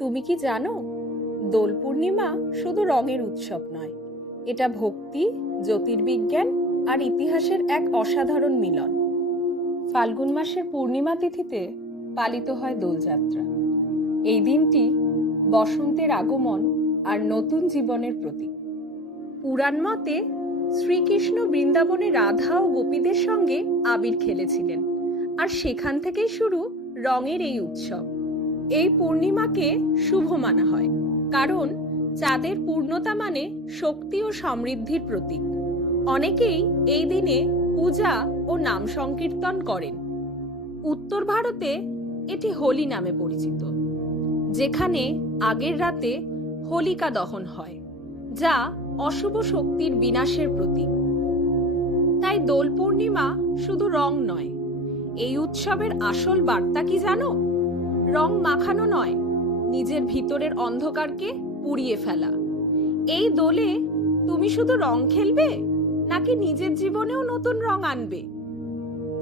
তুমি কি জানো, দোল পূর্ণিমা শুধু রঙের উৎসব নয়, এটা ভক্তি, জ্যোতির্বিজ্ঞান আর ইতিহাসের এক অসাধারণ মিলন। ফাল্গুন মাসের পূর্ণিমা তিথিতে পালিত হয় দোলযাত্রা। এই দিনটি বসন্তের আগমন আর নতুন জীবনের প্রতীক। পুরাণ মতে শ্রীকৃষ্ণ বৃন্দাবনে রাধা ও গোপীদের সঙ্গে আবির খেলেছিলেন, আর সেখান থেকেই শুরু রঙের এই উৎসব। এই পূর্ণিমাকে শুভ মানা হয়, কারণ চাঁদের পূর্ণতা মানে শক্তি ও সমৃদ্ধির প্রতীক। অনেকেই এই দিনে পূজা ও নাম সংকীর্তন করেন। উত্তর ভারতে এটি হোলি নামে পরিচিত, যেখানে আগের রাতে হোলিকা দহন হয়, যা অশুভ শক্তির বিনাশের প্রতীক। তাই দোল পূর্ণিমা শুধু রং নয়, এই উৎসবের আসল বার্তা কি জানো? রং মাখানো নয়, নিজের ভিতরের অন্ধকারকে পুড়িয়ে ফেলা। এই দোলে তুমি শুধু রং খেলবে, নাকি নিজের জীবনেও নতুন রং আনবে?